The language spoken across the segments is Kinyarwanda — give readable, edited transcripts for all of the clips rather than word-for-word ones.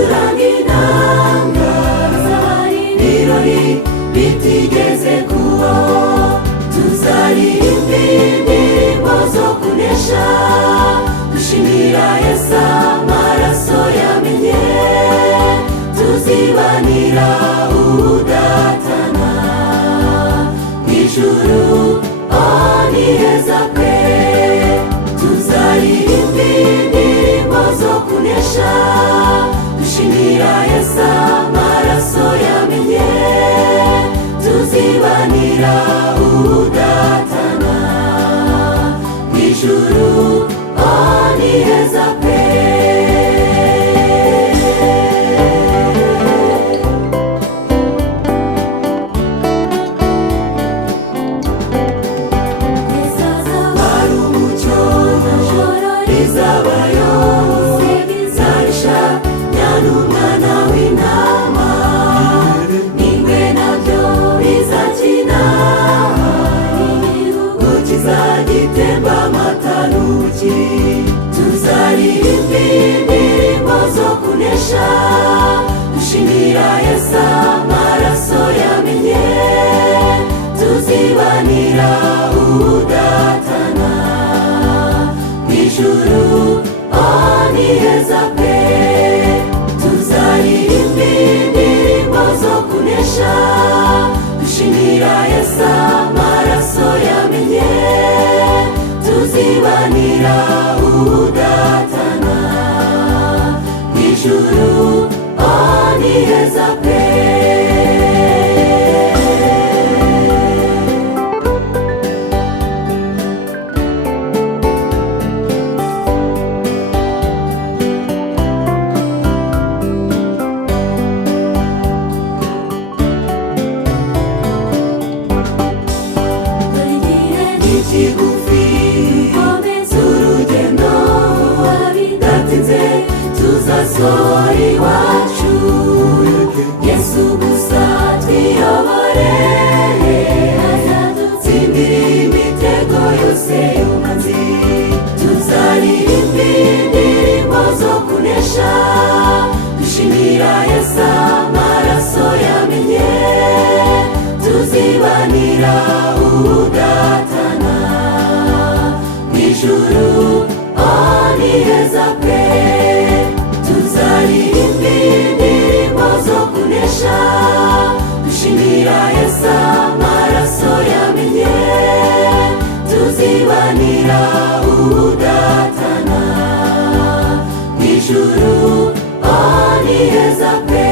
bacuranga inanga, ibirori bitigeze kubaho. Tuzaririmba indirimbo zo kunesha, dushimira Yesu amaraso yamennye. Tuzibanira ubudatana mw'ijuru, ni heza pe. Tuzaririmba indirimbo zo kunesha, dushimira Yesu amaraso yamennye. Tuzibanira ubudatana mw'ijuru, ni heza pe. Izabayo zarisha nyanumwana w'intama, n'ingwe nabyo bizakina, igihugu kizagitemba amata n'ubuki. Tuzaririmba indirimbo zo kunesha, dushimira Yesu amaraso yamennye. Tuzibanira ubudatana mw'ijuru, ni heza pe. Tuzaririmba indirimbo zo kunesha, dushimira Yesu amaraso yamennye. Tuzibanira ubudatana mw'ijuru, ni heza pe. Kigufi komeza urugendo, bidatinze tuzasohora iwacu. Yesu gusa twiyobore, azadutsindira imitego yose y'umwanzi. Tuzaririmba indirimbo zo kunesha, dushimira Yesu amaraso yamennye. Tuzibanira ubudatana mw'ijuru, ni heza pe. Tuzaririmba indirimbo zo kunesha, dushimira Yesu amaraso yamennye. Tuzibanira ubudatana mw'ijuru, ni heza pe.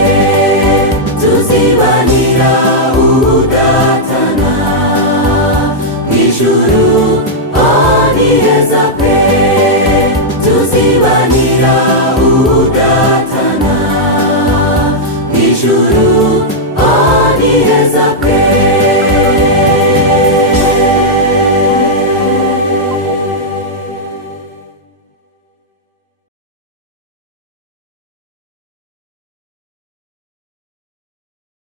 Tuzibanira ubudatana mw'ijuru, ni heza pe. Tuzibanira ubudatana